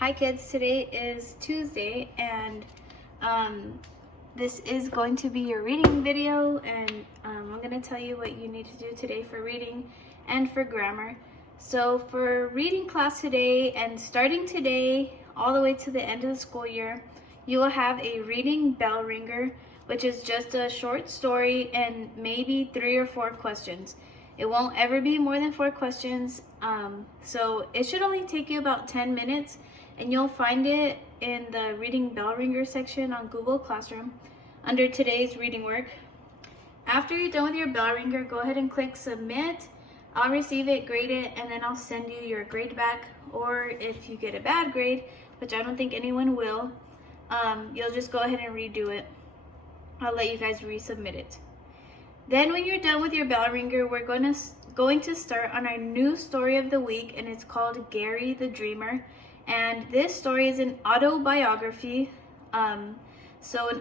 Hi kids, today is Tuesday and this is going to be your reading video, and I'm going to tell you what you need to do today for reading and for grammar. So for reading class today and starting today all the way to the end of the school year, you will have a reading bell ringer, which is just a short story and maybe 3 or 4 questions. It won't ever be more than 4 questions, so it should only take you about 10 minutes. And you'll find it in the reading bell ringer section on Google Classroom under today's reading work. After you're done with your bell ringer, go ahead and click submit. I'll receive it, grade it, and then I'll send you your grade back. Or if you get a bad grade, which I don't think anyone will, you'll just go ahead and redo it. I'll let you guys resubmit it. Then when you're done with your bell ringer, we're going to start on our new story of the week, and it's called Gary the Dreamer. And this story is an autobiography. So an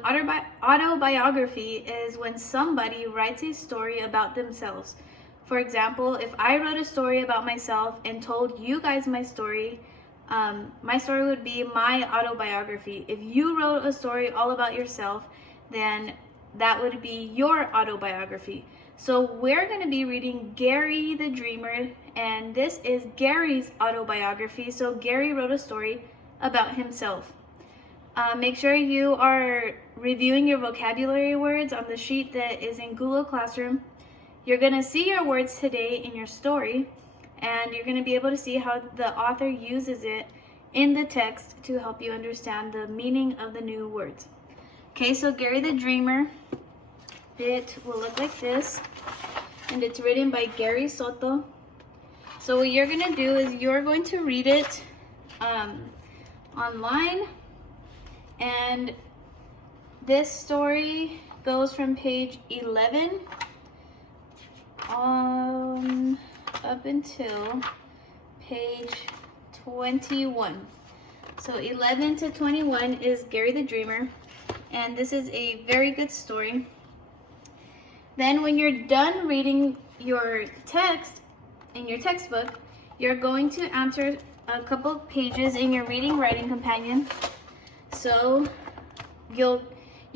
autobiography is when somebody writes a story about themselves. For example, if I wrote a story about myself and told you guys my story would be my autobiography. If you wrote a story all about yourself, then that would be your autobiography. So we're going to be reading Gary the Dreamer, and this is Gary's autobiography. So Gary wrote a story about himself. Make sure you are reviewing your vocabulary words on the sheet that is in Google Classroom. You're going to see your words today in your story, and you're going to be able to see how the author uses it in the text to help you understand the meaning of the new words. Okay, so Gary the Dreamer, it will look like this, and it's written by Gary Soto. So what you're going to do is you're going to read it online, and this story goes from page 11 up until page 21. So 11 to 21 is Gary the Dreamer, and this is a very good story. Then when you're done reading your text in your textbook, you're going to answer a couple pages in your reading writing companion. So you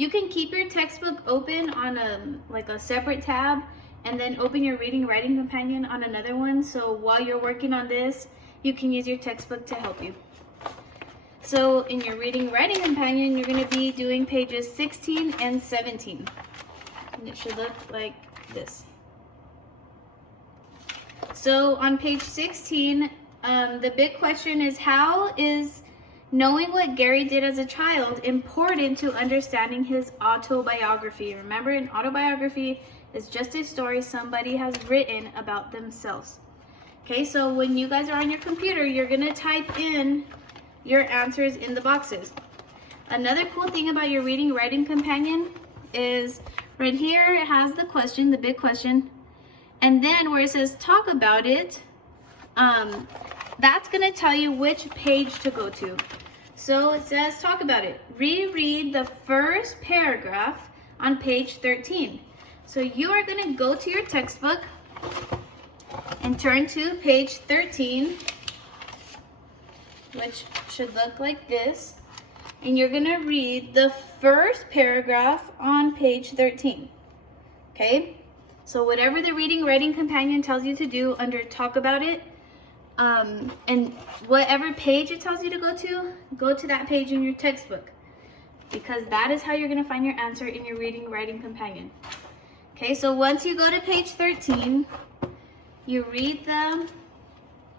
can keep your textbook open on a separate tab, and then open your reading writing companion on another one. So while you're working on this, you can use your textbook to help you. So in your reading writing companion, you're going to be doing pages 16 and 17. And it should look like this. So on page 16, the big question is, how is knowing what Gary did as a child important to understanding his autobiography? Remember, an autobiography is just a story somebody has written about themselves. Okay, so when you guys are on your computer, you're going to type in your answers in the boxes. Another cool thing about your reading writing companion is right here it has the question, the big question, and then where it says talk about it, that's going to tell you which page to go to. So it says talk about it. Reread the first paragraph on page 13. So you are going to go to your textbook and turn to page 13, which should look like this. And you're going to read the first paragraph on page 13. Okay? So whatever the reading writing companion tells you to do under talk about it, and whatever page it tells you to go to that page in your textbook, because that is how you're going to find your answer in your reading writing companion. Okay, so once you go to page 13, you read the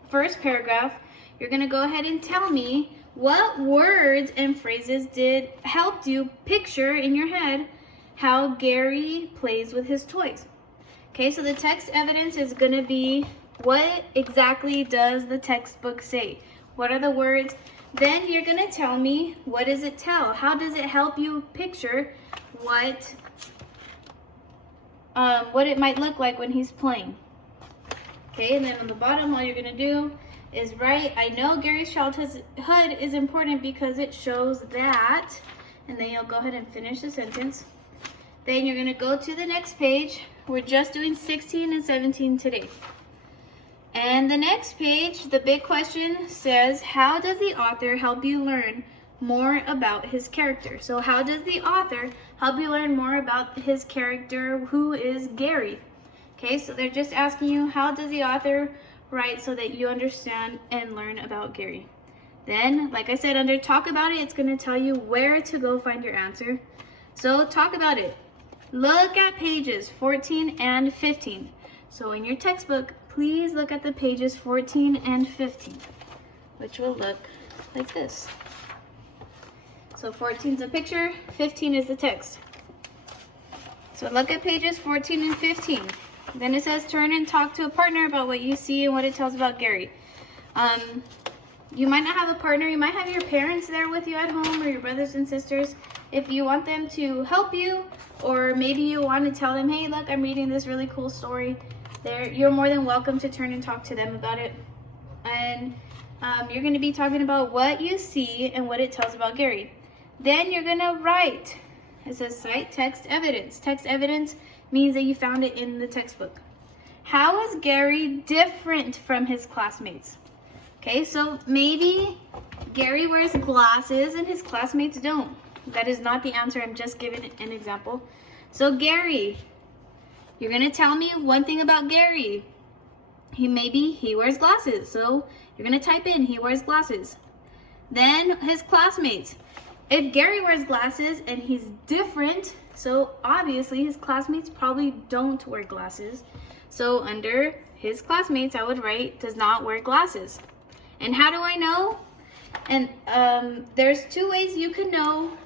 first paragraph. You're going to go ahead and tell me what words and phrases helped you picture in your head how Gary plays with his toys. Okay, so the text evidence is going to be, what exactly does the textbook say? What are the words? Then you're going to tell me, what does it tell? How does it help you picture what it might look like when he's playing? Okay, and then on the bottom, all you're going to do is write, I know Gary's childhood is important because it shows that, and then you'll go ahead and finish the sentence. Then you're going to go to the next page. We're just doing 16 and 17 today. And the next page, the big question says, how does the author help you learn more about his character? So how does the author help you learn more about his character, who is Gary? Okay, so they're just asking you, how does the author write so that you understand and learn about Gary? Then, like I said, under talk about it, it's going to tell you where to go find your answer. So talk about it. Look at pages 14 and 15. So in your textbook, please look at the pages 14 and 15, which will look like this. So 14 is a picture, 15 is the text. So look at pages 14 and 15. Then it says, turn and talk to a partner about what you see and what it tells about Gary. You might not have a partner, you might have your parents there with you at home or your brothers and sisters. If you want them to help you, or maybe you want to tell them, hey, look, I'm reading this really cool story, you're more than welcome to turn and talk to them about it. And you're going to be talking about what you see and what it tells about Gary. Then you're going to write. It says cite text evidence. Text evidence means that you found it in the textbook. How is Gary different from his classmates? Okay, so maybe Gary wears glasses and his classmates don't. That is not the answer. I'm just giving an example. So Gary, you're going to tell me one thing about Gary. He wears glasses. So you're going to type in he wears glasses. Then his classmates. If Gary wears glasses and he's different, so obviously his classmates probably don't wear glasses. So under his classmates, I would write does not wear glasses. And how do I know? And there's two ways you can know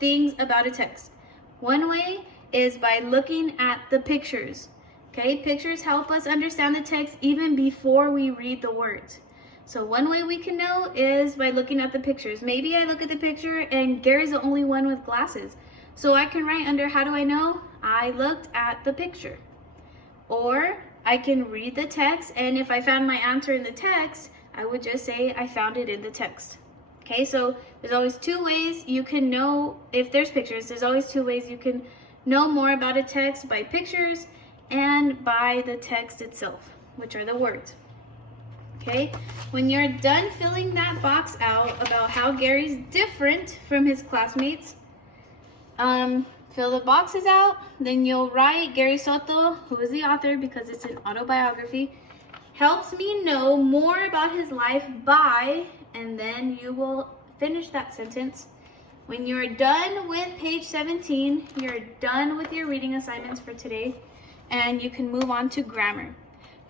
things about a text. One way is by looking at the pictures. Okay, pictures help us understand the text even before we read the words. So one way we can know is by looking at the pictures. Maybe I look at the picture and Gary's the only one with glasses. So I can write under how do I know? I looked at the picture. Or I can read the text, and if I found my answer in the text, I would just say I found it in the text. Okay, so there's always two ways you can know if there's pictures. There's always two ways you can know more about a text, by pictures and by the text itself, which are the words. Okay, when you're done filling that box out about how Gary's different from his classmates, fill the boxes out, then you'll write Gary Soto, who is the author because it's an autobiography, helps me know more about his life by, and then you will finish that sentence. When you're done with page 17, you're done with your reading assignments for today, and you can move on to grammar.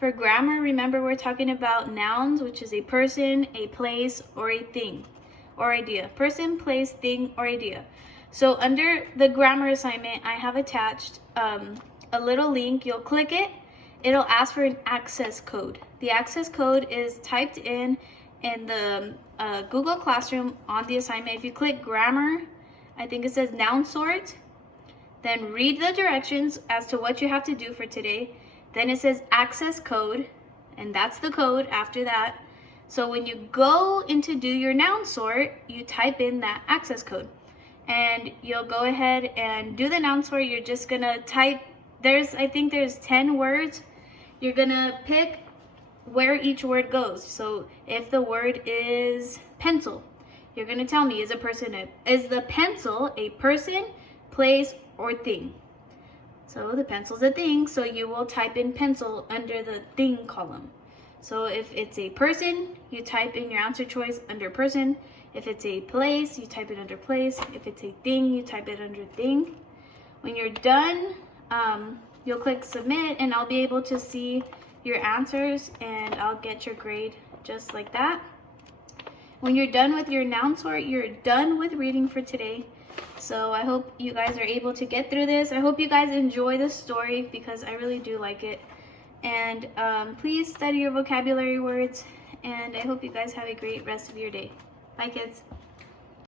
For grammar, remember we're talking about nouns, which is a person, a place, or a thing, or idea. Person, place, thing, or idea. So under the grammar assignment, I have attached a little link. You'll click it. It'll ask for an access code. The access code is typed in the Google Classroom on the assignment. If you click grammar, I think it says noun sort, then read the directions as to what you have to do for today. Then it says access code, and that's the code after that. So when you go in to do your noun sort, you type in that access code. And you'll go ahead and do the noun sort. You're just gonna type, I think there's 10 words. You're gonna pick where each word goes. So if the word is pencil, you're gonna tell me, is the pencil a person, place, or thing? So the pencil's a thing, so you will type in pencil under the thing column. So if it's a person, you type in your answer choice under person. If it's a place, you type it under place. If it's a thing, you type it under thing. When you're done, you'll click submit, and I'll be able to see your answers, and I'll get your grade just like that. When you're done with your noun sort, you're done with reading for today. So I hope you guys are able to get through this. I hope you guys enjoy the story because I really do like it. And please study your vocabulary words, and I hope you guys have a great rest of your day. Bye, kids.